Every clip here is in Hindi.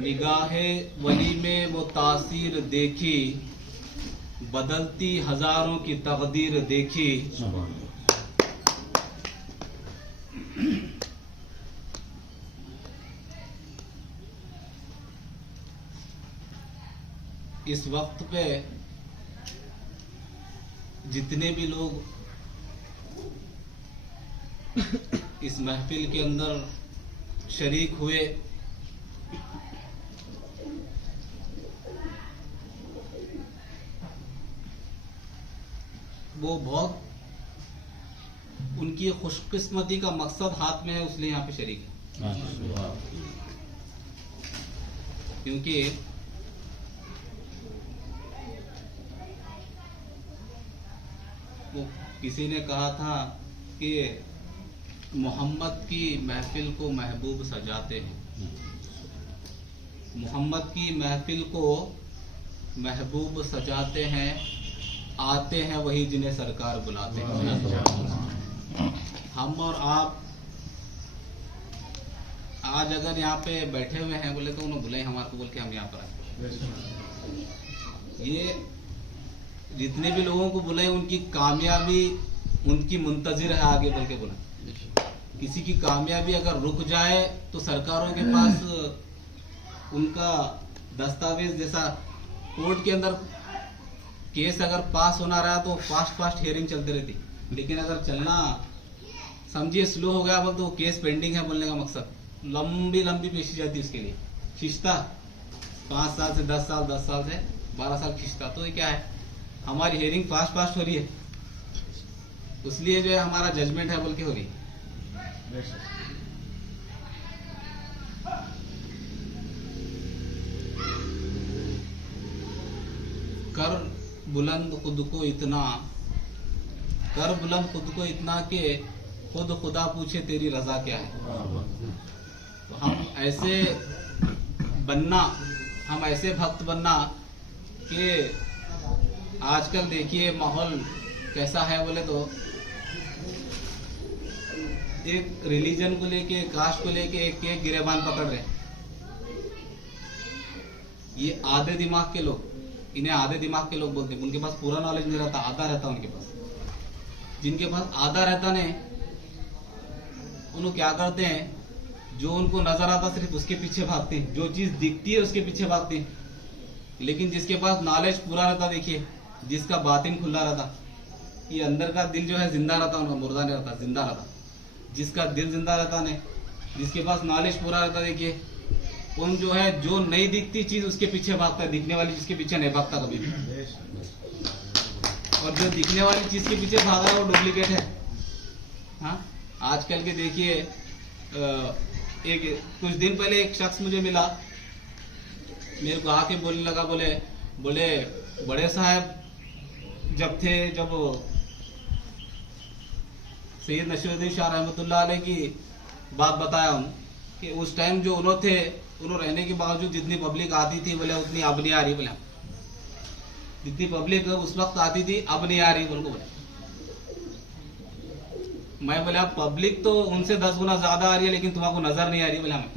निगाहे वली में वो तासीर देखी, बदलती हजारों की तकदीर देखी। इस वक्त पे जितने भी लोग इस महफिल के अंदर शरीक हुए, वो बहुत उनकी खुशकिस्मती का मकसद हाथ में है, इसलिए यहाँ पे शरीक है। क्योंकि वो किसी ने कहा था कि मोहम्मद की महफिल को महबूब सजाते हैं, मोहम्मद की महफिल को महबूब सजाते हैं, आते हैं वही जिन्हें सरकार बुलाते हैं। हम और आप आज अगर यहाँ पे बैठे हुए हैं, बोले तो उन्होंने बुलाए हमारे को, बोल के हम यहाँ पर आए। ये जितने भी लोगों को बुलाए उनकी कामयाबी उनकी मुंतजिर है, आगे बोल के बुलाए। किसी की कामयाबी अगर रुक जाए तो सरकारों के पास उनका दस्तावेज, जैसा कोर्ट के अंदर केस अगर पास होना रहा तो फास्ट हियरिंग चलती रहती, लेकिन अगर चलना समझिए स्लो हो गया बोल तो केस पेंडिंग है बोलने का मकसद, लंबी पेशी जाती उसके लिए, खिंचता 5 साल से 10 साल, 10 साल से 12 साल खिंचता। तो ये क्या है, हमारी हियरिंग फास्ट हो रही है, इसलिए जो है हमारा जजमेंट है बोल के हो रही है। कर बुलंद खुद को इतना, कर बुलंद खुद को इतना कि खुद खुदा पूछे तेरी रजा क्या है। तो हम ऐसे बनना, हम ऐसे भक्त बनना कि आजकल देखिए माहौल कैसा है बोले तो एक रिलीजन को लेके, कास्ट को लेके एक गिरेबान पकड़ रहे हैं। ये आधे दिमाग के लोग, इन्हें आधे दिमाग के लोग बोलते हैं। उनके पास पूरा नॉलेज नहीं रहता, आधा रहता उनके पास। जिनके पास आधा रहता ने उन्होंने क्या करते हैं, जो उनको नजर आता सिर्फ उसके पीछे भागते हैं, जो चीज दिखती है उसके पीछे भागते हैं। लेकिन जिसके पास नॉलेज पूरा रहता, देखिए जिसका बातिन खुला रहता, ये अंदर का दिल जो है जिंदा रहता, उनका मुर्दा नहीं रहता, जिंदा रहता। जिसका दिल जिंदा रहता ने, जिसके पास नॉलेज पूरा रहता, देखिए उन जो है जो नहीं दिखती चीज उसके पीछे भागता है, दिखने वाली चीज के पीछे नहीं भागता कभी भी। और जो दिखने वाली चीज के पीछे भाग रहा है वो डुप्लीकेट है। हाँ, आजकल के देखिए एक कुछ दिन पहले एक शख्स मुझे मिला, मेरे को आके बोलने लगा, बोले बड़े साहब जब सैयद नसीरुद्दीन शाह रहमतुल्लाह अलैह की बात बताया हूँ कि उस टाइम जो उन्होंने रहने के बावजूद जितनी पब्लिक आती थी बोले उतनी अब नहीं आ रही, बोले जितनी पब्लिक उस वक्त आती थी अब नहीं आ रही बोले। मैं बोला पब्लिक तो उनसे 10 गुना ज्यादा आ रही है, लेकिन तुम्हारा नजर नहीं आ रही बोला मैं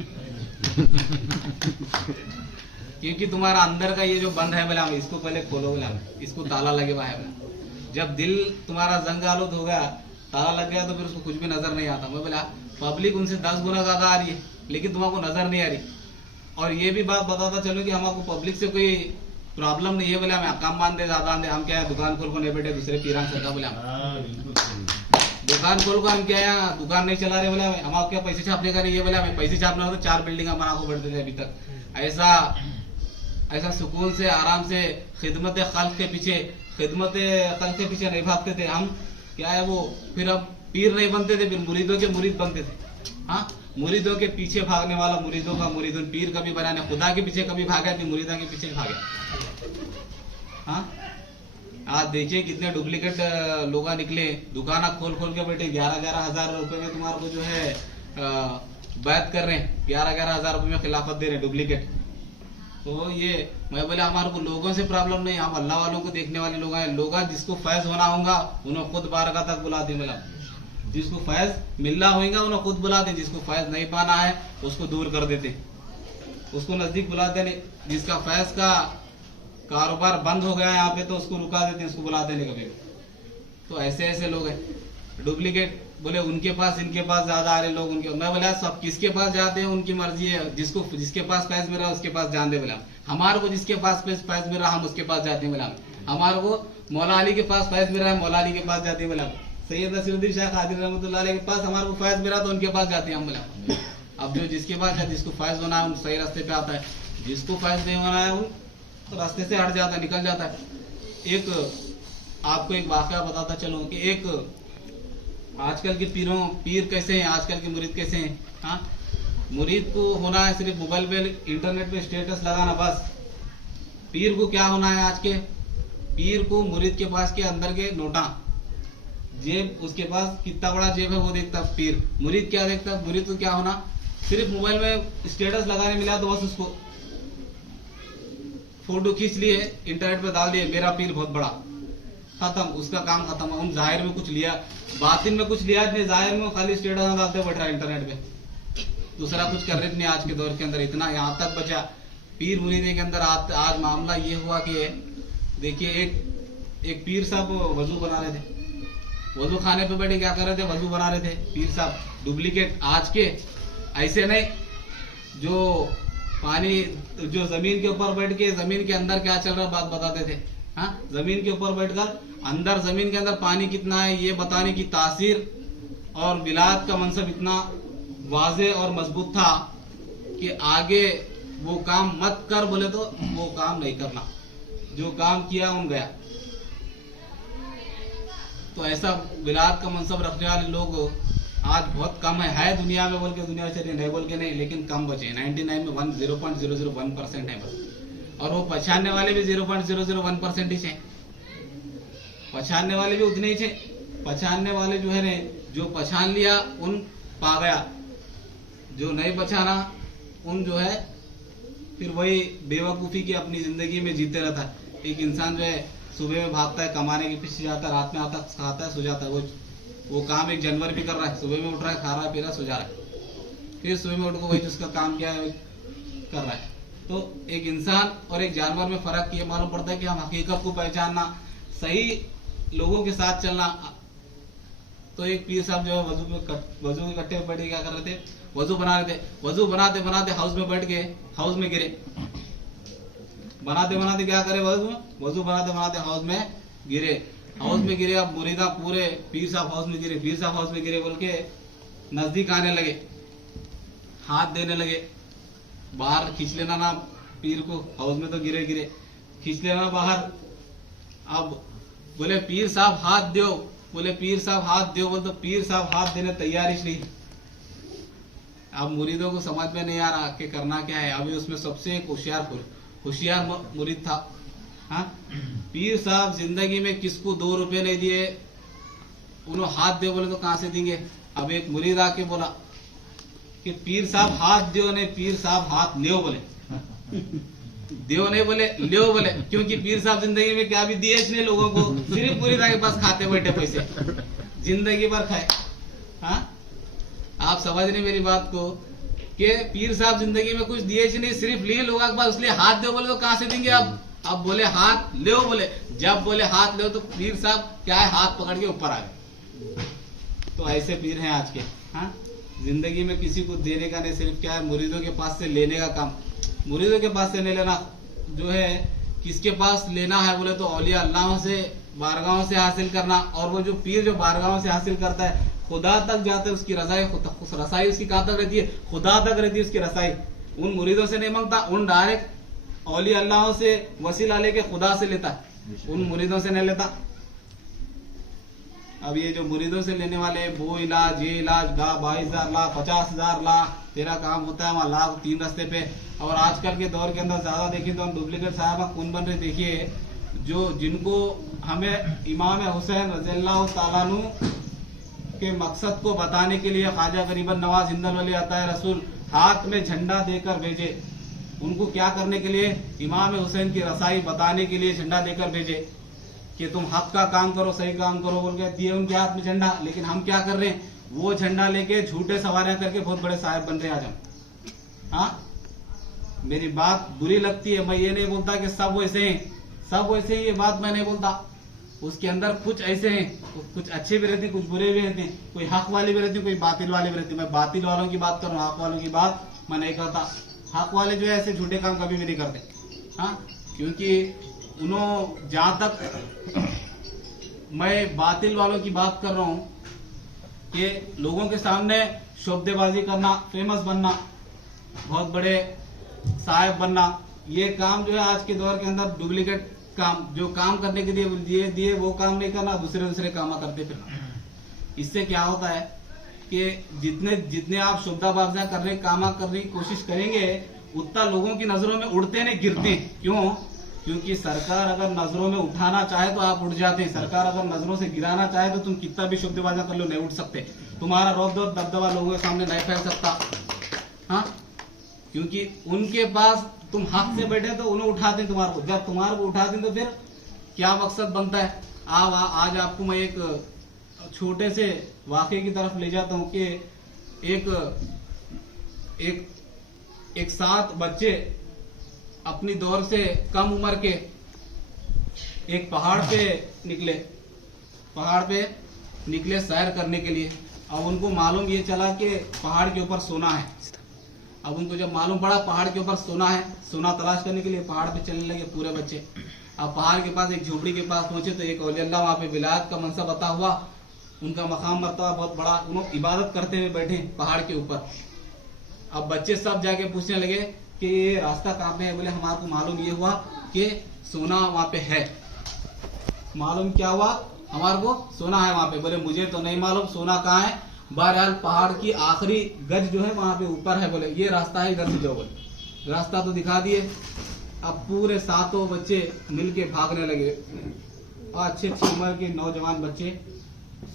क्योंकि तुम्हारा अंदर का ये जो बंद है बोला, इसको पहले खोलो बोला, इसको ताला लगे हुआ है बोला। जब दिल तुम्हारा जंग आलूद हो गया, ताला लग गया, तो फिर उसको कुछ भी नजर नहीं आता। मैं बोला पब्लिक उनसे 10 गुना ज्यादा आ रही है, लेकिन तुम्हारा नजर नहीं आ रही। और ये भी बात बताता चलो कि हमारे पब्लिक से कोई प्रॉब्लम नहीं है, बोले हम काम बांधे ज्यादा आंधे, हम क्या है दुकान खोल को नहीं बैठे दूसरे पीरान सरका, बोले दुकान खोल को हम क्या है दुकान नहीं चला रहे, बोले हमारे क्या पैसे छापने का नहीं है, बोले हमें पैसे छापना हो तो 4 बिल्डिंग हमारा आंखों बढ़ते थे अभी तक। ऐसा सुकून से आराम से खिदमत खल्क के पीछे नहीं भागते थे हम। क्या है वो फिर अब पीर नहीं बनते थे, फिर मुरीदों के मुरीद बनते थे। हाँ, मुरीदों के पीछे भागने वाला मुरीदों का मुरीद, पीर कभी बना नहीं, खुदा के पीछे कभी भागा नहीं, मुरीदा के पीछे भागा। हाँ, आज देखिए कितने डुप्लीकेट लोग निकले, दुकाना खोल के बैठे, 11-11 हजार रुपए में तुम्हारे को जो है बैत कर रहे हैं, 11-11 हजार रुपए में खिलाफत दे रहे हैं डुप्लीकेट। तो ये मैं बोले हमारे को लोगों से प्रॉब्लम नहीं, हम अल्लाह वालों को देखने वाले लोग हैं। लोग जिसको फैज होना होगा उन्हें खुद बारगाह तक बुला दे, बोला जिसको फैज मिलना होगा उन्हें खुद बुला दे, जिसको फैज नहीं पाना है उसको दूर कर देते। उसको नजदीक बुलाते नहीं। जिसका फैज का कारोबार बंद हो गया यहाँ पे तो उसको रुका देते हैं, उसको बुलाते नहीं कभी। तो ऐसे ऐसे लोग हैं डुप्लीकेट। बोले उनके पास इनके पास ज्यादा आ रहे लोग उनके। मैं बोला सब किसके पास जाते हैं उनकी मर्जी है, जिसको जिसके पास फैज मिला उसके पास जान दे। बोला हमारे को जिसके पास फैज मिला हम उसके पास जाते हैं। बोला हमारे को मौला अली के पास फैज मिला है, मौला अली के पास जाते हैं। बोला सैयद नसीरुद्दीन शाह कादिर रहमतुल्लाह अलैह के पास हमारे को फैज मिला तो उनके पास जाते हैं हम। बोला अब जो जिसके पास है, जिसको फैज होना है उन सही रास्ते पे आता है, जिसको फैज नहीं होना है उन तो रास्ते से हट जाता है, निकल जाता है। एक आपको एक वाकया बताता चलूं कि एक आजकल के पीर कैसे हैं, आजकल के मुरीद कैसे हैं। हाँ, मुरीद को होना है सिर्फ मोबाइल पे इंटरनेट पे स्टेटस लगाना बस। पीर को क्या होना है आज के पीर को मुरीद के पास के अंदर के नोटा जेब, उसके पास कितना बड़ा जेब है वो देखता पीर। मुरीद क्या देखता, मुरीद को क्या होना, सिर्फ मोबाइल में स्टेटस लगाने मिला तो बस उसको फोटो खींच लिए इंटरनेट पे डाल दिए, मेरा पीर बहुत बड़ा, खत्म, उसका काम खत्म। उन जाहिर में कुछ लिया, बातिन में कुछ लिया नहीं, जाहिर में खाली स्टेटस डालते बैठ रहा है इंटरनेट पे, दूसरा कुछ कर रहे नहीं। आज के दौर के अंदर इतना यहाँ तक बचा पीर मुरीदे के अंदर। आज मामला ये हुआ कि देखिए एक पीर साहब वजू बना रहे थे, वजू खाने पे बैठे क्या कर रहे थे, वजू बना रहे थे। पीर साहब डुप्लीकेट आज के, ऐसे नहीं जो पानी जो जमीन के ऊपर बैठ के जमीन के अंदर क्या चल रहा है बात बताते थे। हाँ, जमीन के ऊपर बैठकर अंदर जमीन के अंदर पानी कितना है ये बताने की तासीर और विलायत का मनसब इतना वाजे और मजबूत था कि आगे वो काम मत कर बोले तो वो काम नहीं करना, जो काम किया उन गया। तो ऐसा विलायत का मनसब रखने वाले लोग आज बहुत कम है दुनिया में, बोल के दुनिया से नहीं बोल के नहीं, लेकिन कम बचे। 99 में 0.001% है बस, और वो पहचानने वाले भी 0.001% ही है। पहचानने वाले भी उतने ही थे। पहचानने वाले जो है ने जो पहचान लिया उन पा गया, जो नहीं पहचाना उन जो है फिर वही बेवकूफी की अपनी जिंदगी में जीते रहता है। एक इंसान जो है सुबह में भागता है, कमाने के पीछे जाता है, रात में आता खाता है, सो जाता है। वो काम एक जानवर भी कर रहा है, सुबह में उठ रहा है, खा रहा है, पी रहा है, सो जा रहा है, फिर सुबह में उठ को वही जिसका काम किया है कर रहा है। तो एक इंसान और एक जानवर में फर्क ये मालूम पड़ता है कि हम हकीकत को पहचानना, सही लोगों के साथ चलना। तो एक पीर साहब जो है वजू के कट्टे पे बैठे क्या कर रहे थे, वजू बना रहे थे। वजू बनाते बनाते हाउस में बैठ गए, हाउस में गिरे। बनाते बनाते क्या करे, वजू बनाते बनाते हाउस में गिरे। हाउस में गिरे, अब मुरीदा पूरे पीर साहब हाउस में गिरे, पीर साहब हाउस में गिरे बोल के नजदीक आने लगे, हाथ देने लगे। बाहर खींच लेना ना पीर को, हाउस में तो गिरे गिरे, खींच लेना बाहर। अब बोले पीर साहब हाथ दो, बोले पीर साहब हाथ दो, बोले तो पीर साहब हाथ देने तैयार ही नहीं। अब मुरीदों को समझ में नहीं आ रहा कि करना क्या है। अभी उसमें सबसे एक होशियार मुरीद था। हाँ, पीर साहब जिंदगी में किसको 2 रुपए नहीं दिए, उन्होंने हाथ दे बोले तो कहां से देंगे। अब एक मुरीद आके बोला कि पीर साहब हाथ दो, नहीं पीर साहब हाथ लियो बोले, दियो नहीं बोले लियो बोले, क्योंकि पीर साहब जिंदगी में क्या भी दिए इसने लोगों को, सिर्फ मुरीदा के पास खाते बैठे पैसे जिंदगी भर खाए। हाँ, आप समझ रहे मेरी बात को कि पीर साहब जिंदगी में कुछ दिए नहीं, सिर्फ लिए लोगों के पास, इसलिए हाथ दो बोले तो कहां से देंगे। अब बोले हाथ ले बोले, जब बोले हाथ ले तो पीर साहब क्या है हाथ पकड़ के ऊपर आ गए। तो ऐसे पीर हैं आज के। हाँ, जिंदगी में किसी को देने का नहीं, सिर्फ क्या है मुरीदों के पास से लेने का काम। मुरीदों के पास से नहीं लेना, जो है किसके पास लेना है बोले तो औलिया अल्लाह से, बारगाहों से हासिल करना। और वो जो पीर जो बारगाहों से हासिल करता है खुदा तक जाता है, उसकी रसाई उसकी कहां तक रहती है, खुदा तक रहती है उसकी रसाई। उन मुरीदों से नहीं मांगता, उन डायरेक्ट औलिया अल्लाह से वसीला लेके खुदा से लेता है, उन मुरीदों से नहीं लेता। अब ये जो मुरीदों से लेने वाले वो इलाज ये इलाज 22,000 ला 50,000 ला तेरा काम होता है वहां लाख 3 रास्ते पे। और आजकल के दौर के अंदर ज्यादा देखिए तो हम डुप्लीकेट साहबा कौन बन रहे देखिए, जो जिनको हमें इमाम हुसैन रज़ियल्लाहु ताला अन्हु के मकसद को बताने के लिए ख्वाजा गरीबन नवाज हिंदल वली अता रसूल हाथ में झंडा देकर भेजे। उनको क्या करने के लिए, इमाम हुसैन की रसाई बताने के लिए झंडा देकर भेजे कि तुम हक का काम करो, सही काम करो बोल के दिए उनके हाथ में झंडा। लेकिन हम क्या कर रहे हैं, वो झंडा लेके झूठे सवारियां करके बहुत बड़े साहब बन रहे हैं आज हम। हाँ, मेरी बात बुरी लगती है, मैं ये नहीं बोलता कि सब वैसे हैं, सब वैसे ही, ये बात मैं नहीं बोलता। उसके अंदर कुछ ऐसे हैं, कुछ अच्छे भी रहते हैं, कुछ बुरे भी रहते हैं, कोई हक वाले भी रहते हैं, कोई बातिल वाले भी रहते हैं। मैं बातिल वालों की बात करूँ, हक वालों की बात मैं नहीं करता। हक वाले जो है ऐसे झूठे काम कभी भी नहीं करते, हाँ, क्योंकि उन्होंने जहां तक मैं बातिल वालों की बात कर रहा हूँ कि लोगों के सामने शोबदेबाजी करना, फेमस बनना, बहुत बड़े साहब बनना, ये काम जो है आज के दौर के अंदर डुप्लीकेट काम, जो काम करने के लिए दिए वो काम नहीं करना, दूसरे काम करते फिरना। इससे क्या होता है कि जितने आप शोबदाबाजियां करने की कोशिश करेंगे, उतना लोगों की नजरों में उड़ते नहीं, गिरते। क्यों? क्योंकि सरकार अगर नजरों में उठाना चाहे तो आप उठ जाते हैं, सरकार अगर नजरों से गिराना चाहे तो तुम कितना भी शोबदेबाजियां कर लो, नहीं उठ सकते। तुम्हारा रौब दबदबा लोगों के सामने नहीं फैल सकता, हाँ, क्योंकि उनके पास तुम हक से बैठे तो उन्हें उठाते तुम्हारे को, जब तुम्हारे को उठाते तो फिर क्या मकसद बनता है। आज आपको मैं एक छोटे से वाकये की तरफ ले जाता हूँ कि एक 7 बच्चे अपनी दौर से कम उम्र के एक पहाड़ पे निकले सैर करने के लिए। अब उनको मालूम ये चला कि पहाड़ के ऊपर सोना है। अब उनको जब मालूम पड़ा पहाड़ के ऊपर सोना है, सोना तलाश करने के लिए पहाड़ पे चलने लगे पूरे बच्चे। अब पहाड़ के पास एक झोपड़ी के पास पहुंचे तो एक औलिया अल्लाह वहां पे विलायत का मनसब अता हुआ, उनका मकाम मर्तबा बहुत बड़ा, उन्होंने इबादत करते हुए बैठे पहाड़ के ऊपर। अब बच्चे सब जाके पूछने लगे कि ये रास्ता कहाँ पे है। बोले हमारे को मालूम ये हुआ कि सोना वहां पे है। मालूम क्या हुआ? हमारे को सोना है वहां पे। बोले मुझे तो नहीं मालूम सोना कहाँ है, बहरहाल पहाड़ की आखिरी गज जो है वहां पे ऊपर है। बोले ये रास्ता है, इधर से जाओ। बोले रास्ता तो दिखा दिए। अब पूरे 7 बच्चे मिलके भागने लगे। अच्छे उम्र के नौजवान बच्चे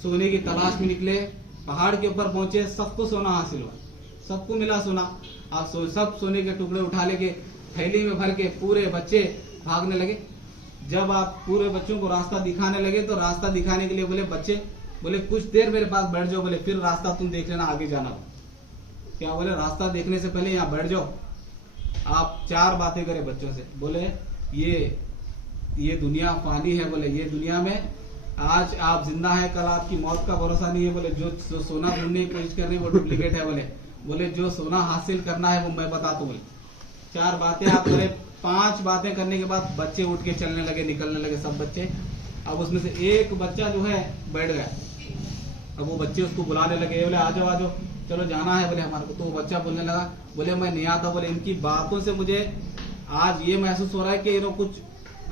सोने की तलाश में निकले, पहाड़ के ऊपर पहुंचे, सबको सोना हासिल हुआ, सबको मिला सोना। आप सब सोने के टुकड़े उठा लेके थैली में भर के पूरे बच्चे भागने लगे। जब आप पूरे बच्चों को रास्ता दिखाने लगे तो रास्ता दिखाने के लिए बोले बच्चे, बोले कुछ देर मेरे पास बैठ जाओ, बोले फिर रास्ता तुम देख लेना, आगे जाना। क्या बोले? रास्ता देखने से पहले यहाँ बैठ जाओ। आप 4 बातें करें बच्चों से। बोले ये दुनिया फानी है। बोले ये दुनिया में आज आप जिंदा है, कल आपकी मौत का भरोसा नहीं है। बोले जो सोना ढूंढने की कोशिश कर रहे हैं वो डुप्लीकेट है। बोले जो सोना हासिल करना है वो मैं बताता हूँ। बोले 4 बातें आप करें। 5 बातें करने के बाद बच्चे उठ के चलने लगे, निकलने लगे सब बच्चे। अब उसमें से एक बच्चा जो है बैठ गया। अब वो बच्चे उसको बुलाने लगे, बोले आ जाओ चलो जाना है बोले हमारे को। तो वो बच्चा बोलने लगा, बोले मैं नहीं आता। बोले इनकी बातों से मुझे आज ये महसूस हो रहा है कि ये लोग कुछ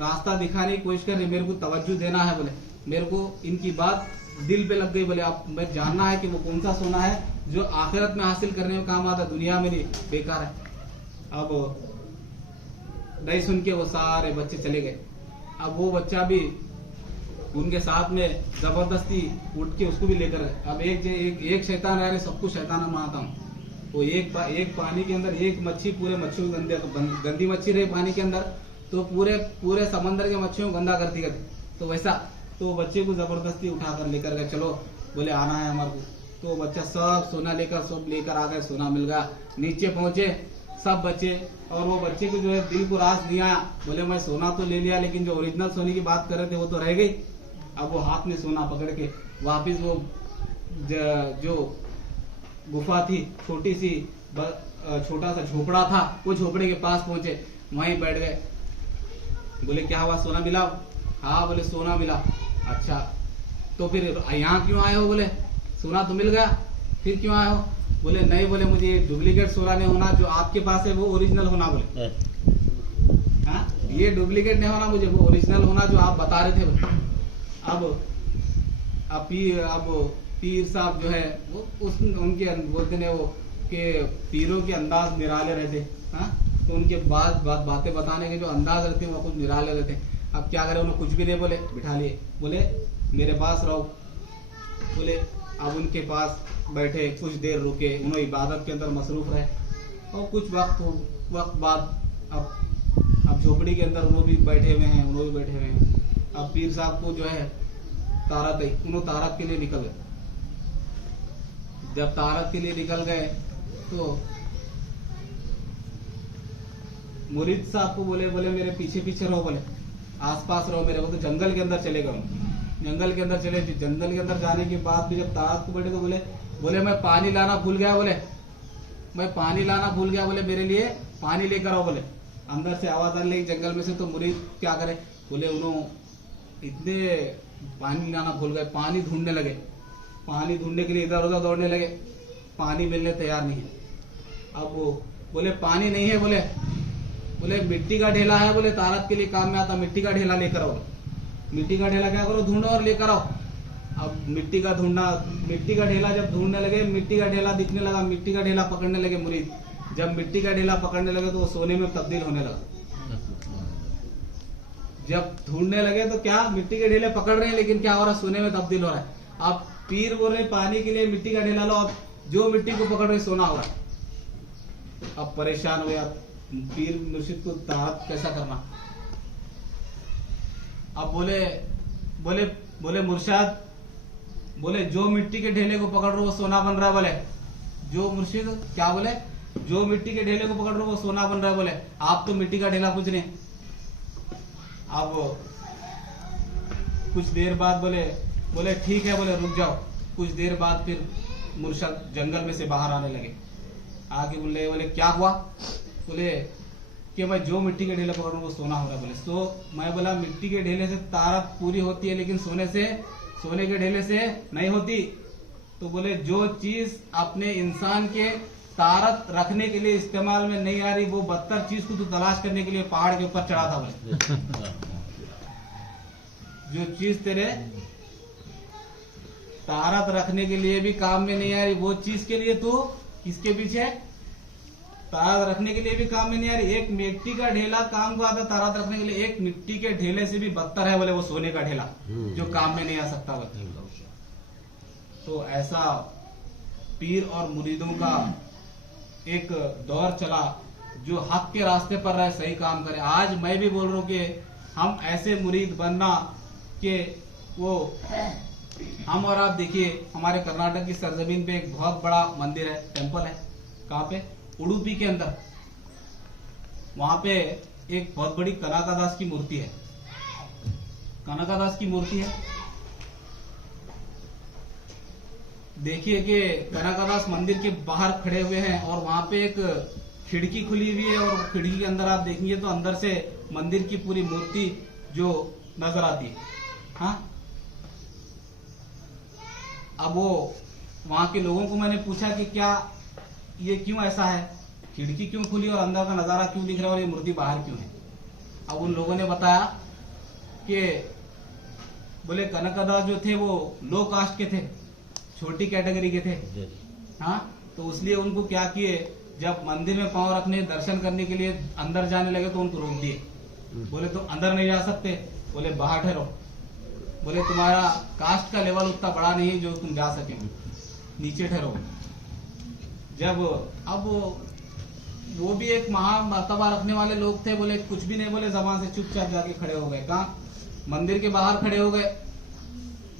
रास्ता दिखाने की कोशिश कर रहे, मेरे को तवज्जो देना है। बोले मेरे को इनकी बात दिल पे लग गई। बोले अब मैं जानना है कि वो कौन सा सोना है जो आखिरत में हासिल करने में काम आता, दुनिया में नहीं बेकार है। अब नहीं सुन के वो सारे बच्चे चले गए। अब वो बच्चा भी उनके साथ में जबरदस्ती उठ के उसको भी लेकर गए। अब एक शैतान रह रहे, सबको शैतान मानता हूँ। वो एक पानी के अंदर एक मच्छी, पूरे मच्छियों गंदी मच्छी रहे पानी के अंदर तो पूरे समंदर के मच्छियों को गंदा करती तो वैसा। तो बच्चे को जबरदस्ती उठाकर लेकर गए, चलो बोले आना है हमारे को। तो बच्चा सब सोना लेकर आ गए, सोना मिल गया। नीचे पहुंचे सब बच्चे, और वो बच्चे को जो है दिल को रास नहीं आया। बोले मैं सोना तो ले लिया, लेकिन जो ओरिजिनल सोने की बात कर रहे थे वो तो रह गई। अब वो हाथ में सोना पकड़ के वापिस वो जो गुफा थी, छोटी सी छोटा सा झोपड़ा था, वो झोपड़े के पास पहुंचे, वहीं बैठ गए। बोले क्या हुआ, सोना मिला? हाँ बोले सोना मिला। अच्छा तो फिर यहाँ क्यों आए हो? बोले सोना तो मिल गया, फिर क्यों आए हो? बोले नहीं, बोले मुझे डुप्लीकेट सोना नहीं होना, जो आपके पास है वो ओरिजिनल होना। बोले हाँ ये डुप्लीकेट नहीं होना, मुझे वो ओरिजिनल होना जो आप बता रहे थे। अब पीर साहब जो है वो उनके बोलते ने वो कि पीरों के अंदाज निराले रहते, हाँ, तो उनके बातें बताने के जो अंदाज रहते हैं वो कुछ निराले रहते। अब क्या करें, उन्होंने कुछ भी नहीं बोले, बिठा लिए। बोले मेरे पास रहो। बोले अब उनके पास बैठे, कुछ देर रुके, उन्होंने इबादत के अंदर मसरूफ रहे। और कुछ वक्त बाद अब झोपड़ी के अंदर उन्होंने भी बैठे हुए हैं। अब पीर साहब को जो है तारत आई, उन्होंने तारत के लिए निकल गए। जब तारत के लिए निकल गए तो मुरीद साहब को बोले मेरे पीछे पीछे रहो, बोले आसपास रहो मेरे को, तो जंगल के अंदर चले गए। जंगल के अंदर चले, जंगल के अंदर जाने के बाद भी जब ताकत को बैठे तो बोले मैं पानी लाना भूल गया, बोले मैं पानी लाना भूल गया, बोले मेरे लिए पानी लेकर आओ। बोले अंदर से आवाज आने लगी जंगल में से, तो मुरीद क्या करे, बोले उन्होंने इतने पानी लाना भूल गए, पानी ढूंढने लगे, पानी ढूंढने के लिए इधर उधर दौड़ने लगे, पानी मिलने तैयार नहीं है। अब वो बोले पानी नहीं है, बोले मिट्टी का ढेला है, बोले तारत के लिए काम में आता, मिट्टी का ढेला लेकर आओ। मिट्टी का ढेला क्या करो, ढूंढो और लेकर आओ। अब मिट्टी का ढेला जब ढूंढने लगे, मिट्टी का ढेला दिखने लगा, मिट्टी का ढेला पकड़ने लगे मुरीद। जब मिट्टी का ढेला पकड़ने लगे तो वो सोने में तब्दील होने लगा। जब ढूंढने लगे तो क्या मिट्टी के ढेले पकड़ रहे हैं, लेकिन क्या हो रहा है, सोने में तब्दील हो रहा है। अब पीर बोल रहे पानी के लिए मिट्टी का ढेला लो, अब जो मिट्टी को पकड़ रहे सोना हो रहा है। अब परेशान हुए, अब पीर मुर्शिद को तारत कैसा करना। अब बोले मुर्शिद, बोले जो मिट्टी के ढेले को पकड़ रहे वो सोना बन रहा है। बोले जो मुर्शिद क्या बोले, जो मिट्टी के ढेले को पकड़ रहे वो सोना बन रहा है। बोले आप तो मिट्टी का ढेला कुछ नहीं। अब कुछ देर बाद बोले ठीक है, बोले रुक जाओ। कुछ देर बाद फिर मुर्शिद जंगल में से बाहर आने लगे, आगे बोले क्या हुआ, बोले कि मैं जो मिट्टी के ढेले पकड़ रहा हूँ वो सोना हो रहा है। बोले मैं बोला मिट्टी के ढेले से तारत पूरी होती है, लेकिन सोने के ढेले से नहीं होती। तो बोले जो चीज अपने इंसान के तारत रखने के लिए इस्तेमाल में नहीं आ रही, वो बदतर चीज को तू तलाश करने के लिए पहाड़ के ऊपर चढ़ा था। बोले जो चीज तेरे तारत रखने के लिए भी काम में नहीं आ रही, वो चीज के लिए तू किसके पीछे, तारत रखने के लिए भी काम में नहीं आ रही। एक मिट्टी का ढेला काम को आता तारत रखने के लिए, एक मिट्टी के ढेले से भी बदतर है बोले वो सोने का ढेला, जो काम में नहीं आ सकता। बोले तो ऐसा पीर और मुरीदों का एक दौर चला, जो हक के रास्ते पर रहे, सही काम करे। आज मैं भी बोल रहा हूँ कि हम ऐसे मुरीद बनना कि वो हम और आप देखिए, हमारे कर्नाटक की सरजमीन पे एक बहुत बड़ा मंदिर है, टेम्पल है। कहाँ पे, उडुपी के अंदर। वहां पे एक बहुत बड़ी कनकादास की मूर्ति है, कनकादास की मूर्ति है। देखिए कि कनकादास मंदिर के बाहर खड़े हुए हैं और वहां पे एक खिड़की खुली हुई है, और खिड़की के अंदर आप देखेंगे तो अंदर से मंदिर की पूरी मूर्ति जो नजर आती है। हाँ, अब वो वहां के लोगों को मैंने पूछा कि क्या ये क्यों ऐसा है, खिड़की क्यों खुली और अंदर का नजारा क्यों दिख रहा है और ये मूर्ति बाहर क्यों है। अब उन लोगों ने बताया कि बोले कनकादास जो थे वो लो कास्ट के थे, छोटी कैटेगरी के थे। हाँ, तो इसलिए उनको क्या किए, जब मंदिर में पांव रखने दर्शन करने के लिए अंदर जाने लगे तो उनको रोक दिए। बोले तुम अंदर नहीं जा सकते, बोले बाहर ठहरो, बोले तुम्हारा कास्ट का लेवल उतना बड़ा नहीं है जो तुम जा सके, नीचे ठहरो। जब अब वो भी एक महामर्तबा रखने वाले लोग थे, बोले कुछ भी नहीं बोले, जबान से चुपचाप जाके खड़े हो गए। कहाँ, मंदिर के बाहर खड़े हो गए।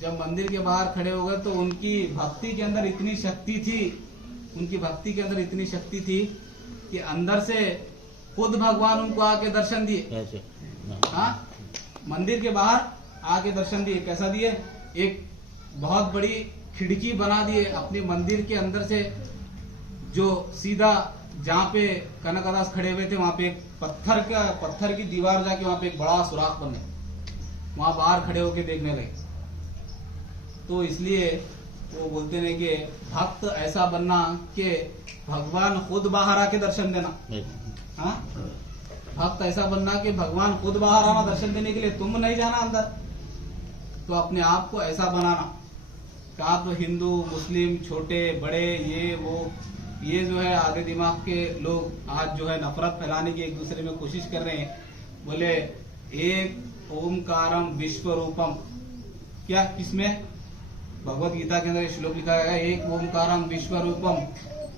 जब मंदिर के बाहर खड़े हो गए तो उनकी भक्ति के अंदर इतनी शक्ति थी, उनकी भक्ति के अंदर इतनी शक्ति थी कि अंदर से खुद भगवान उनको आके दर्शन दिए। हाँ, मंदिर के बाहर आके दर्शन दिए। कैसा दिए, एक बहुत बड़ी खिड़की बना दिए अपने मंदिर के अंदर से, जो सीधा जहाँ पे कनकादास खड़े हुए थे वहां पे एक पत्थर की दीवार जाके वहां पे एक बड़ा सुराख बने, वहां बाहर खड़े होके देखने लगे। तो इसलिए वो बोलते हैं कि भक्त ऐसा बनना कि भगवान खुद बाहर आके दर्शन देना। हाँ, भक्त ऐसा बनना कि भगवान खुद बाहर आना दर्शन देने के लिए, तुम नहीं जाना अंदर। तो अपने आप को ऐसा बनाना। कहा तो हिंदू मुस्लिम छोटे बड़े ये वो, ये जो है आधे दिमाग के लोग आज जो है नफरत फैलाने की एक दूसरे में कोशिश कर रहे हैं। बोले एक ओमकारम विश्व रूपम, क्या किसमें, भगवत गीता के अंदर एक श्लोक लिखा है, एक ओमकारम विश्व रूपम,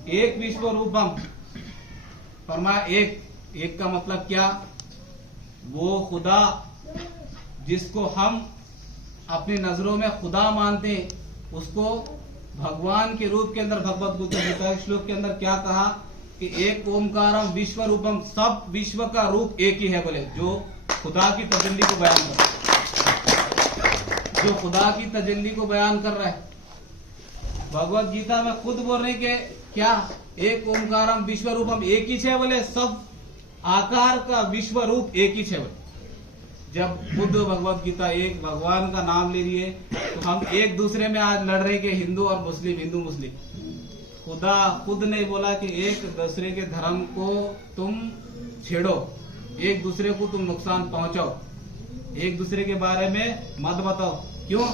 एक विश्व रूपम। फरमाया एक का मतलब क्या, वो खुदा जिसको हम अपनी नजरों में खुदा मानते हैं उसको भगवान के रूप के अंदर, भगवत गीता के श्लोक के अंदर क्या कहा कि एक ओमकारम विश्व रूपम, सब विश्व का रूप एक ही है बोले, जो खुदा की तजल्ली को बयान कर रहा है, जो खुदा की तजल्ली को बयान कर रहा है। भगवत गीता में खुद बोल रहे के क्या, एक ओमकारम विश्व रूपम, एक ही है बोले, सब आकार का विश्व रूप एक ही है बोले। जब खुद भगवत गीता एक भगवान का नाम ले रही है, तो हम एक दूसरे में आज लड़ रहे के हिंदू और मुस्लिम, हिंदू मुस्लिम। खुदा खुद ने बोला कि एक दूसरे के धर्म को तुम छेड़ो, एक दूसरे को तुम नुकसान पहुंचाओ, एक दूसरे के बारे में मत बताओ। क्यों?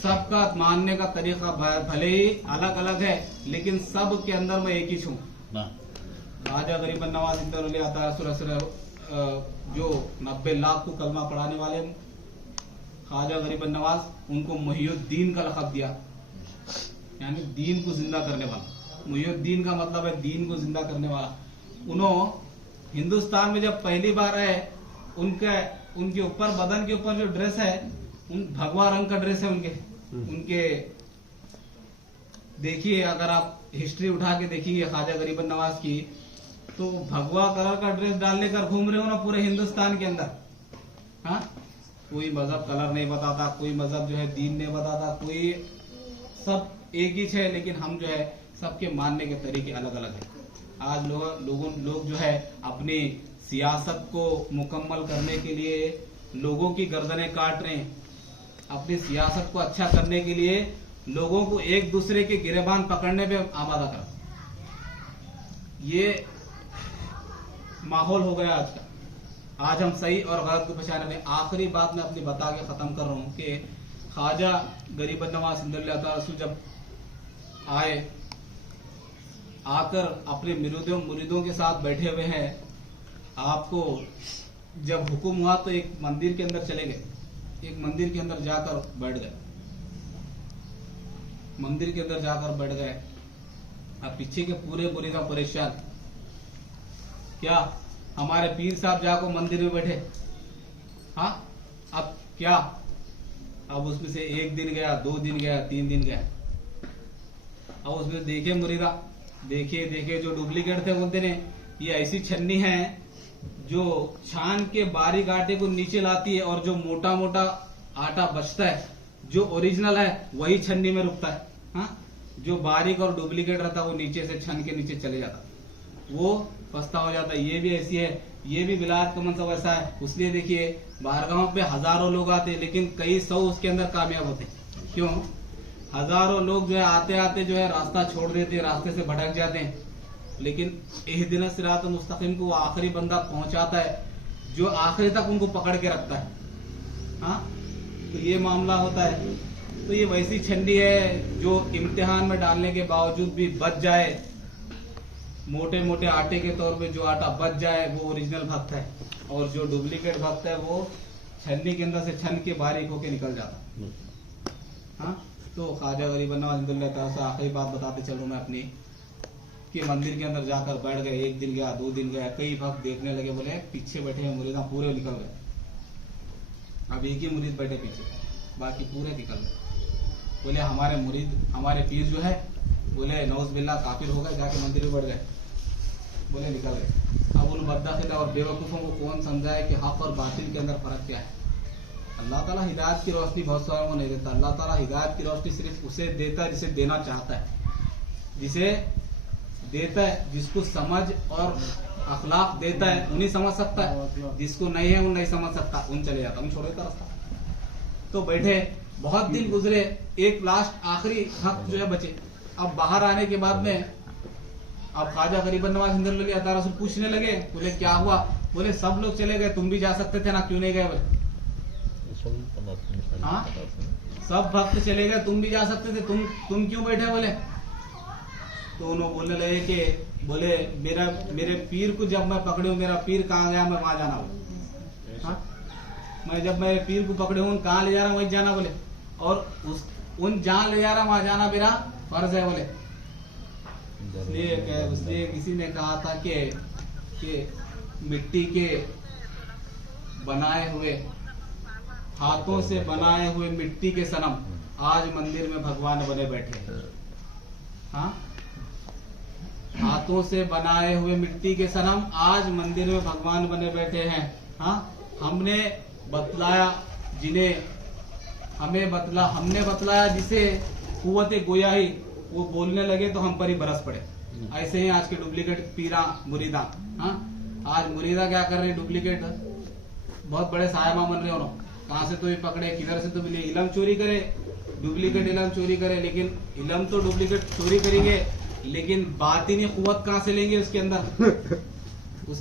सबका मानने का तरीका भले ही अलग अलग है, लेकिन सब के अंदर मैं एक ही छूं। राजा गरीब नवाज इंदौर आता जो 90 लाख को कलमा पढ़ाने वाले ख्वाजा गरीब नवाज, उनको मुहियुद्दीन का लक़ब दिया, यानी दीन को जिंदा करने वाला। मुहियुद्दीन का मतलब है दीन को जिंदा करने वाला। उन्होंने हिंदुस्तान में जब पहली बार आए, उनके ऊपर, बदन के ऊपर जो ड्रेस है, उन भगवा रंग का ड्रेस है उनके देखिए, अगर आप हिस्ट्री उठा के देखिए ख्वाजा गरीब नवाज की, तो भगवा कलर का ड्रेस डालने कर घूम रहे हो ना पूरे हिंदुस्तान के अंदर। हाँ, कोई मजहब कलर नहीं बताता, कोई मजहब जो है दीन नहीं बताता, कोई, सब एक ही है, लेकिन हम जो है सबके मानने के तरीके अलग अलग है। आज लोग जो है अपनी सियासत को मुकम्मल करने के लिए लोगों की गर्दनें काट रहे हैं, अपनी सियासत को अच्छा करने के लिए लोगों को एक दूसरे के गिरेबान पकड़ने पे आमादा कर। ये माहौल हो गया आज का। आज हम सही और गलत को पहचाने में, आखिरी बात मैं अपनी बता के खत्म कर रहा हूँ कि ख्वाजा गरीब नवाज रसूल जब आए, आकर अपने मुरीदों के साथ बैठे हुए हैं, आपको जब हुक्म हुआ तो एक मंदिर के अंदर चले गए, एक मंदिर के अंदर जाकर बैठ गए, मंदिर के अंदर जाकर बैठ गए। अब पीछे के पूरे मुरीदा परेशान, क्या हमारे पीर साहब जाको मंदिर में बैठे, हाँ अब क्या, अब उसमें से 1 दिन गया, 2 दिन गया, 3 दिन गया, अब उसमें देखे मुरीदा, देखे जो डुप्लीकेट थे, बोलते ने ये ऐसी छन्नी है जो छान के बारीक आटे को नीचे लाती है, और जो मोटा मोटा आटा बचता है, जो ओरिजिनल है वही छन्नी में रुकता है। हाँ, जो बारीक और डुप्लीकेट रहता है वो नीचे से छन के नीचे चले जाता, वो पछता हो जाता है। ये भी ऐसी है, ये भी विलायत का मनसब ऐसा है। इसलिए देखिए बारगाहों पे हजारों लोग आते हैं, लेकिन कई 100 उसके अंदर कामयाब होते हैं। क्यों? हजारों लोग जो है आते आते जो है रास्ता छोड़ देते हैं, रास्ते से भटक जाते हैं, लेकिन इहदिना सिरात मुस्तकीम को वो आखिरी बंदा पहुंचाता है, जो आखिरी तक उनको पकड़ के रखता है। हाँ, तो ये मामला होता है। तो ये वैसी छन्नी है जो इम्तिहान में डालने के बावजूद भी बच जाए, मोटे मोटे आटे के तौर पे जो आटा बच जाए वो ओरिजिनल भक्त है, और जो डुप्लीकेट भक्त है वो छन्नी के अंदर से छन के बारीक होके निकल जाता। हाँ, तो ख्वाजा गरीब नवाज से आखिरी बात बताते चलूं मैं अपनी, कि मंदिर के अंदर जाकर बैठ गए, 1 दिन गया, 2 दिन गया, कई भक्त देखने लगे, बोले पीछे बैठे हैं मुरीदा पूरे निकल गए, अब एक ही मुरीद बैठे पीछे, बाकी पूरे निकल गए। बोले हमारे मुरीद, हमारे पीर जो है, बोले नौज बिल्ला काफिर हो गए, जाके मंदिर में बैठ गए, बोले निकल गए। अब उन बद्दाखिला और बेवकूफों को कौन समझाए कि हक और बातिल के अंदर फर्क क्या है। अल्लाह ताला हिदायत की रोशनी बहुत सारों को नहीं देता। अल्लाह ताला हिदायत की रोशनी सिर्फ उसे देता है जिसे देना चाहता है, जिसे देता है, जिसको समझ और अखलाक देता है उन्हीं समझ सकता है, जिसको नहीं है उन नहीं समझ सकता, उन चले जाता, उन छोड़ देता रास्ता। तो बैठे, बहुत दिन गुजरे, एक लास्ट आखिरी हक जो है बचे। अब बाहर आने के बाद में अब ख्वाजा गरीब नवाज हिंदुल्लाह अता रसूल पूछने लगे, बोले क्या हुआ? बोले सब लोग चले गए, तुम भी जा सकते थे ना, क्यों नहीं गए? बोले हाँ, सब भक्त चले गए, तुम भी जा सकते थे, तुम क्यों बैठे? बोले तो उन्होंने बोलने लगे कि बोले मेरे पीर को जब मैं पकड़े हूँ, मेरा पीर कहाँ गया मैं वहां जाना। बोले हाँ, मैं जब मेरे पीर को पकड़े हूँ कहाँ ले जा रहा हूँ वहीं जाना। बोले और उन जहाँ ले जा रहा वहां जाना मेरा फर्ज है। बोले इसलिए किसी ने कहा था कि मिट्टी के बनाए हुए, हाथों से बनाए हुए मिट्टी के सनम आज मंदिर में भगवान बने बैठे। हाँ, हाथों से बनाए हुए मिट्टी के सनम आज मंदिर में भगवान बने बैठे हैं। हाँ, हमने बतलाया जिन्हें हमने बतलाया जिसे कुव्वत गोया ही, वो बोलने लगे तो हम पर ही बरस पड़े। ऐसे ही आज के डुप्लीकेट पीरा मुरीदा। हाँ, आज मुरीदा क्या कर रहे, डुप्लीकेट बहुत बड़े साहिबा बन रहे हो। कहाँ से तो भी पकड़े, किधर से तो मिले, इलम चोरी करे, डुप्लीकेट इलम चोरी करे। लेकिन इलम तो डुप्लीकेट चोरी करेंगे, लेकिन बातिनी कुव्वत कहाँ से लेंगे उसके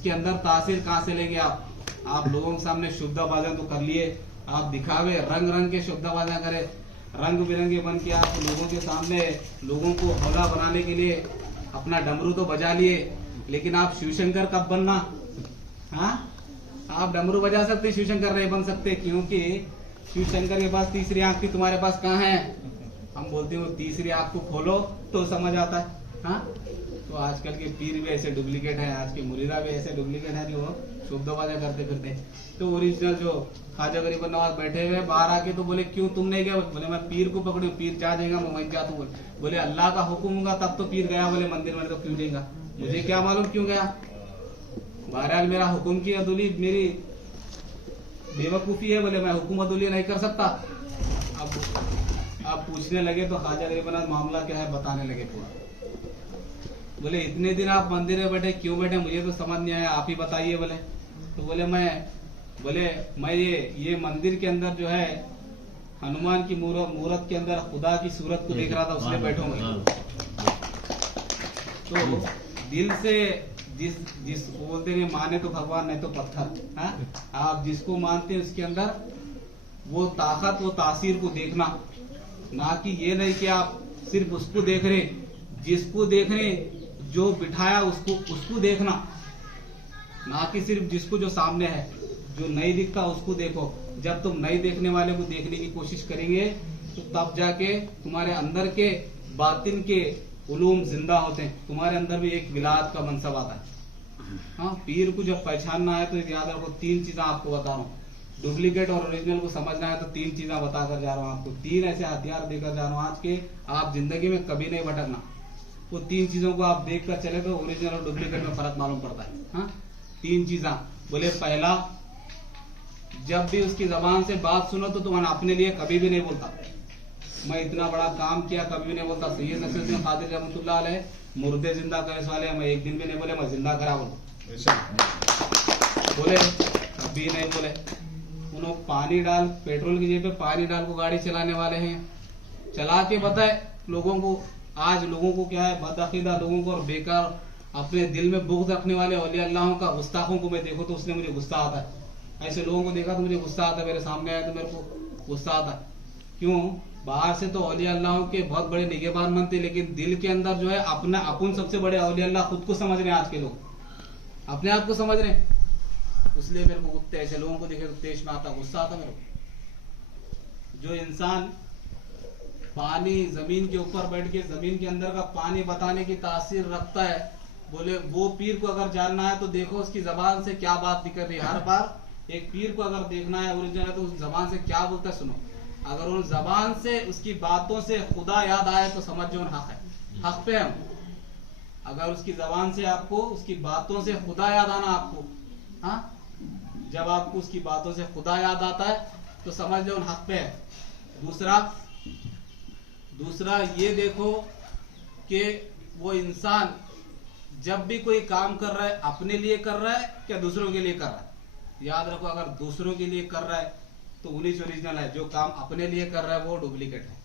अंदर तासीर कहाँ से लेंगे आप लोगों के सामने शुद्धाबाजा तो कर लिए, आप दिखावे रंग रंग के शुद्धाबाजा करे, रंग बिरंगे बन के आप लोगों के सामने लोगों को हौला बनाने के लिए अपना डमरू तो बजा लिए, लेकिन आप शिवशंकर कब बनना? हाँ, आप डमरू बजा सकते, शिवशंकर नहीं बन सकते, क्योंकि शिवशंकर के पास तीसरी आंख थी, तुम्हारे पास कहाँ है? हम बोलते हो तीसरी आंख को खोलो तो समझ आता है। हाँ, तो आजकल के पीर भी ऐसे डुप्लीकेट है, आज के मुरीदा भी ऐसे डुप्लीकेट है जो शुद्धबाजा करते फिरते। तो ओरिजिनल जो ख्वाजा गरीब नवाज बैठे हुए बाहर आके तो बोले क्यों तुम नहीं गए? बोले मैं पीर को पकड़ू, पीर जा जाएगा मैं वहीं जाता हूँ। बोले अल्लाह का हुक्म होगा तब तो पीर गया, बोले मंदिर में तो क्यों जाएगा? मुझे क्या मालूम क्यों गया? बहरहाल मेरा हुक्म की अदुली मेरी बेवकूफी है, बोले मैं हुक्म अदुली नहीं कर सकता। अब पूछने लगे तो ख्वाजा गरीब नवाज मामला क्या है बताने लगे पूरा। बोले इतने दिन आप मंदिर में बैठे क्यों बैठे, मुझे तो समझ नहीं आया, आप ही बताइए। बोले तो बोले मैं ये मंदिर के अंदर जो है हनुमान की मूरत के अंदर खुदा की सूरत को देख रहा था, उसने बैठूंगा। तो दिल से जिस बोलते हैं माने तो भगवान नहीं तो पत्थर। हाँ, आप जिसको मानते हैं उसके अंदर वो ताकत वो तासीर को देखना, ना कि ये नहीं कि आप सिर्फ उसको देख रहे, जिसको देख रहे जो बिठाया उसको देखना, ना कि सिर्फ जिसको जो सामने है, जो नहीं दिखता उसको देखो। जब तुम नहीं देखने वाले को देखने की कोशिश करेंगे तो तब जाके तुम्हारे अंदर के बातिन के उलूम जिंदा होते हैं, तुम्हारे अंदर भी एक विलायत का मनसब आता है। हाँ, पीर को जब पहचानना है तो याद रखो, 3 चीजें आपको बता रहा हूँ। डुप्लीकेट और ओरिजिनल को समझना है तो 3 चीजें बताकर जा रहा हूँ आपको, 3 ऐसे हथियार देकर जा रहा हूँ आज के, आप जिंदगी में कभी नहीं भटकना। वो 3 चीजों को आप देख कर चले तो ओरिजिनल और डुप्लीकेट में फर्क मालूम पड़ता है। हाँ, 3 चीजें। बोले पहला, जब भी उसकी जबान से बात सुनो तो तुम्हारा अपने लिए कभी भी नहीं बोलता मैं इतना बड़ा काम किया, कभी भी नहीं बोलता। सैयद नसीरुद्दीन कादिर रहमतुल्लाह अलैह मुर्दे जिंदा करने वाले, मैं एक दिन भी नहीं बोले मैं जिंदा करा बोले कभी नहीं बोले। उन्होंने पानी डाल, पेट्रोल की जगह पे पानी डाल को गाड़ी चलाने वाले हैं, चला के बताए लोगों को। आज लोगों को क्या है, बदअकीदा लोगों को और बेकार अपने दिल में बुग़्ज़ रखने वाले औलिया अल्लाहों का गुस्ताखों को मैं देखो तो उसने मुझे गुस्सा आता है। ऐसे लोगों को देखा तो मुझे गुस्सा आता है, मेरे सामने आया तो मेरे को गुस्सा आता है। क्यों? बाहर से तो औलिया अल्लाहों के बहुत बड़े निगहबान बनते, लेकिन दिल के अंदर जो है अपन सबसे बड़े औलिया अल्लाह खुद को समझ रहे हैं। आज के लोग अपने आप को समझ रहे हैं, इसलिए मेरे को कुत्ते ऐसे लोगों को देखे तो तेज में आता, गुस्सा आता मेरे को। जो इंसान पानी जमीन के ऊपर बैठ के जमीन के अंदर का पानी बताने की तासीर रखता है, बोले वो पीर को अगर जानना है तो देखो उसकी जबान से क्या बात निकल रही है। हर बार एक पीर को अगर देखना है ओरिजिनल है तो उस जबान से क्या बोलता है सुनो। अगर उन जबान से उसकी बातों से खुदा याद आए तो समझ जो हक है, हक पे हम। अगर उसकी जबान से आपको उसकी बातों से खुदा याद आना आपको, हाँ, जब आपको उसकी बातों से खुदा याद आता है तो समझ लो हक पे है। दूसरा ये देखो कि वो इंसान जब भी कोई काम कर रहा है अपने लिए कर रहा है क्या दूसरों के लिए कर रहा है। याद रखो, अगर दूसरों के लिए कर रहा है तो उन्हीं ओरिजिनल है, जो काम अपने लिए कर रहा है वो डुप्लीकेट है।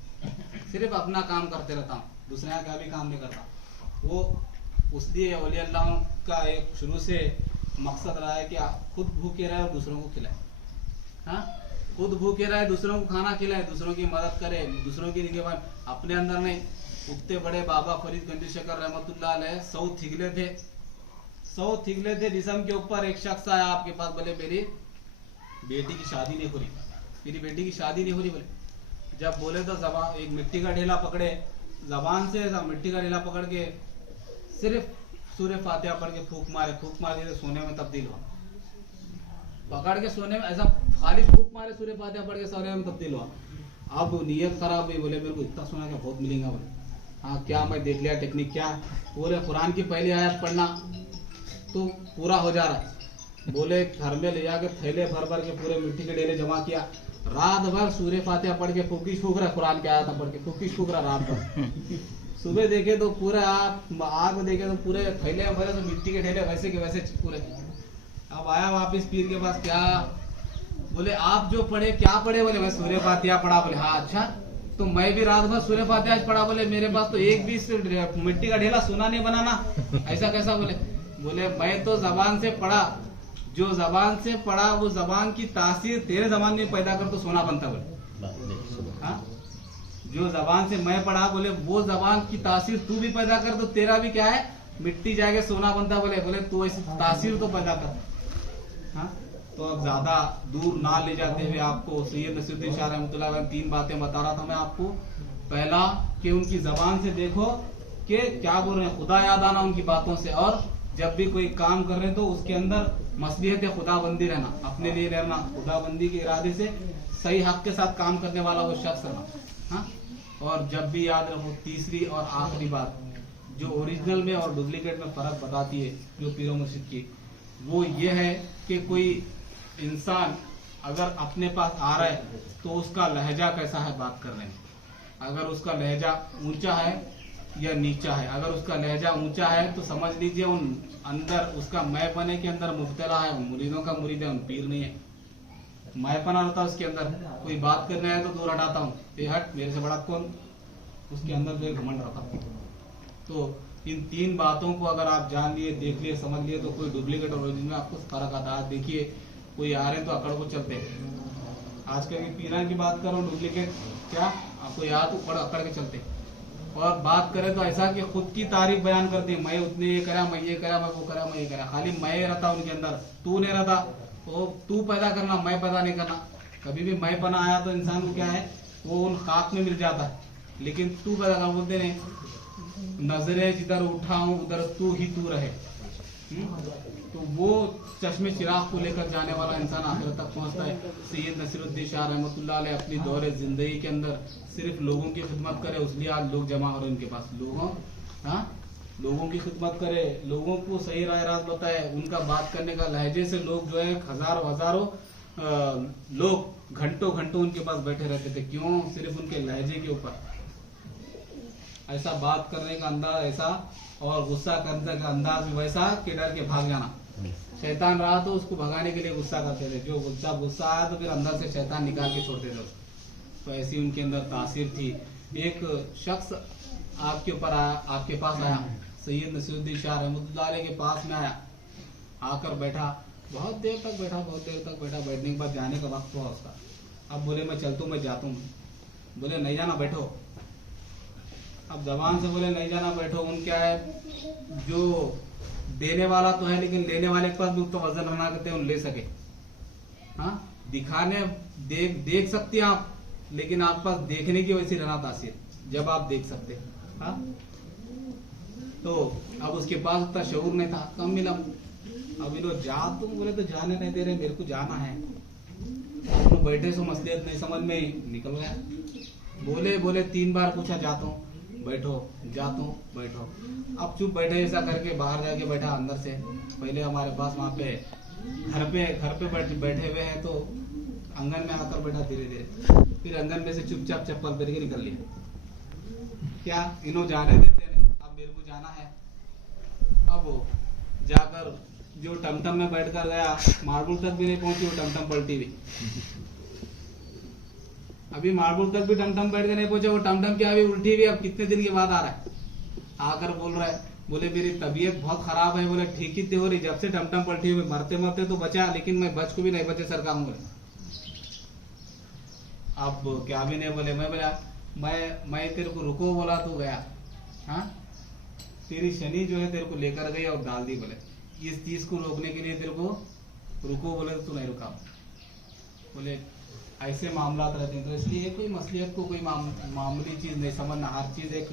सिर्फ अपना काम करते रहता हूँ, दूसरे का भी काम नहीं करता। वो उसलिए औलिया अल्लाह का एक शुरू से मकसद रहा है कि आप खुद भूखे रहे और दूसरों को खिलाए। हाँ, खुद भूखे रहे, दूसरों को खाना खिलाए, दूसरों की मदद करे, दूसरों की निगहबान, अपने अंदर नहीं। उतने बड़े बाबा फरीद गंजी शकर रहमतुल्लाह अलैह 100 थिगले थे जिस्म के ऊपर। एक शख्स आया आपके पास, बोले मेरी बेटी की शादी नहीं हो रही, मेरी बेटी की शादी नहीं हो रही। बोले जब बोले तो जबान एक मिट्टी का ढेला पकड़े, जबान से मिट्टी का ढेला पकड़ के सिर्फ सूर्य फातिहा पढ़ के फूक मारे के सोने में तब्दील हुआ। पकड़ के सोने में ऐसा खाली फूक मारे, सूर्य फातिहा पढ़ के सोने में तब्दील हुआ। अब नीयत खराब हुई, बोले मेरे को इतना सोना क्या बहुत मिलेगा। बोले हाँ क्या मैं देख लिया टेक्निक क्या है? बोले कुरान की पहली आयत पढ़ना तो पूरा हो जा रहा है। बोले घर में ले जाके थैले भर भर के पूरे मिट्टी के डेले जमा किया, रात भर सूर्य फातिहा पढ़ के फूकी फूक रहा, कुरान की आयत पढ़ के फूकी फूक रहा रात भर। सुबह देखे तो पूरे आग में देखे तो पूरे थैले भरे तो मिट्टी के ठेले वैसे के वैसे पूरे। अब आया वापिस पीर के पास, क्या बोले आप जो पढ़े क्या पढ़े? बोले मैं सूर्य फातिहा पढ़ा। बोले हाँ अच्छा, तो मैं भी रात भर सूर्य फातिहा पढ़ा। बोले मेरे पास तो एक भी मिट्टी का ढेला सोना नहीं बनाना, ऐसा कैसा? बोले मैं तो जबान से पढ़ा, जो जबान से पढ़ा वो जबान की तासीर तेरे जबान में पैदा कर तो सोना बनता। बोले हाँ, जो जबान से मैं पढ़ा, बोले वो जबान की तासीर तू भी पैदा कर तो तेरा भी क्या है, मिट्टी जाके सोना बनता। बोले तू ऐसी तासीर तो पैदा कर। हाँ, तो अब ज्यादा दूर ना ले जाते हुए आपको सैयद नसीरुद्दीन शाह रहमतुल्लाह अलैह 3 बातें बता रहा था मैं आपको। पहला कि उनकी जबान से देखो कि क्या बोल रहे हैं, खुदा याद आना उनकी बातों से, और जब भी कोई काम कर रहे हैं तो उसके अंदर मसलियत खुदाबंदी रहना, अपने लिए रहना, खुदाबंदी के इरादे से सही हक के साथ काम करने वाला वो शख्स रहना। हाँ, और जब भी याद रखो, तीसरी और आखिरी बात जो ओरिजिनल में और डुप्लीकेट में फर्क बताती है जो पीरो मुर्शिद की, वो ये है कि कोई इंसान अगर अपने पास आ रहा है तो उसका लहजा कैसा है बात करने में। अगर उसका लहजा ऊंचा है या नीचा है, अगर उसका लहजा ऊंचा है तो समझ लीजिए उन अंदर उसका मैं बने के अंदर मुब्तला है, उन मुरीदों का मुरीद है, उन पीर नहीं है। मैं पना रहता उसके अंदर, कोई बात करने आए तो दूर हटाता हूँ, ये हट मेरे से बड़ा कौन, उसके अंदर जो घमंड रहता। तो इन 3 बातों को अगर आप जान लिए, देख लिए, समझ लिए तो कोई डुप्लीकेट और ओरिजिनल में आपको फर्क आता है। देखिए कोई आ रहे तो अकड़ को चलते हैं, आजकल की पीरान की बात करो डुप्लीकेट क्या, आपको याद तो अकड़ के चलते। और बात करें तो ऐसा कि खुद की तारीफ बयान करते हैं, मैं उतने ये करा, मैं ये करा, मैं वो करा, मैं ये करा, खाली मैं रहता उनके अंदर, तू नहीं रहता। तो तू पैदा करना, मैं पैदा नहीं करना। कभी भी मैं पना आया तो इंसान को क्या है, वो उन खाक में मिल जाता है, लेकिन तू पैदा कर बोलते नहीं, नजरे जिधर उठाऊं उधर तू ही तू रहे। तो वो चश्मे चिराग को लेकर जाने वाला इंसान आखिरत तक पहुंचता है। सैयद नसीरुद्दीन शाह रहमतुल्लाह अलैह अपनी दौरे जिंदगी के अंदर सिर्फ लोगों की खिदमत करे, उसलिए आज लोग जमा हो रहे उनके पास। लोगों की खिदमत करे, लोगों को सही राय रात बताए, उनका बात करने का लहजे से लोग जो है हजारों लोग घंटों उनके पास बैठे रहते थे। क्यों? सिर्फ उनके लहजे के ऊपर, ऐसा बात करने का अंदाज ऐसा, और गुस्सा करने का अंदाज भी वैसा कि डर के भाग जाना। शैतान रहा तो उसको भगाने के लिए गुस्सा करते थे, जो गुस्सा आया तो फिर अंदर से शैतान निकाल के छोड़ते थे। तो ऐसी उनके अंदर तासीर थी। एक शख्स आपके ऊपर आया, आपके पास आया, सैयद नसीरुद्दीन शाह रहमतुल्लाह अलैह के पास में आया, आकर बैठा, बहुत देर तक बैठा, बैठने के बाद जाने का वक्त हुआ उसका। अब बोले मैं चलता हूँ, मैं जाता हूँ। बोले नहीं जाना, बैठो। अब जबान से बोले नहीं जाना, बैठो। उन क्या है, जो देने वाला तो है लेकिन लेने वाले के पास भी तो वजन रहना करते हैं, उन ले सके। हाँ, दिखाने देख सकते हैं आप, लेकिन आप पास देखने की वैसी रहना तासीर, जब आप देख सकते। हाँ, तो अब उसके पास उतना शऊर नहीं था, कम मिला। अब लोग जा, तुम बोले तो जाने नहीं दे रहे, मेरे को जाना है। तो बैठे सो मसलियत नहीं समझ में निकल गया। बोले 3 बार पूछा, जाता हूँ, बैठो, जाता हूँ, बैठो। अब चुप बैठे, ऐसा करके बाहर जाके बैठा अंदर से। पहले हमारे पास वहाँ पे घर पे बैठे हुए हैं, तो आंगन में आकर बैठा धीरे, फिर आंगन में से चुपचाप चप्पल पहन के निकल लिया। क्या इन्हों जाने देते नहीं, अब मेरे को जाना है। अब जाकर जो टमटम में बैठकर गया, मार्बल तक भी नहीं पहुंची, वो टमटम पलटी हुई। अभी मार्बल तक भी टमटम बैठ के नहीं पहुंचे, वो टमटम क्या अभी उल्टी हुई। अब कितने दिन के बाद आ रहा है, आकर बोल रहा है, बोले मेरी तबीयत बहुत खराब है। बोले ठीक ही हो रही, जब से टमटम पलटी हुई, मरते तो बचा, लेकिन मैं बच को भी नहीं बचे सरकार हूँ। अब क्या भी नहीं बोले। मैं बोला मैं तेरे को रुको बोला तो गया। हाँ, तेरी शनि जो है तेरे को लेकर गई और डाल दी। बोले इस चीज को रोकने के लिए तेरे को रुको बोले तो तू नहीं रुका। बोले ऐसे मामला रहते हैं, तो इसलिए कोई मसलियत को कोई मामूली चीज नहीं समझना। हर चीज एक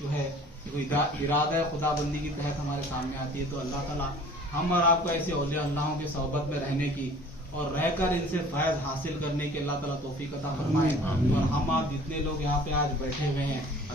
जो है कोई इरादा है खुदाबंदी की तहत हमारे सामने आती है। तो अल्लाह ताला हम और आपको ऐसे औलिया अल्लाहों के सोहबत में रहने की और रहकर इनसे फैज हासिल करने की अल्लाह ताला तौफीक अता फरमाए। और हम आप जितने लोग यहाँ पे आज बैठे हुए हैं, अल्लाह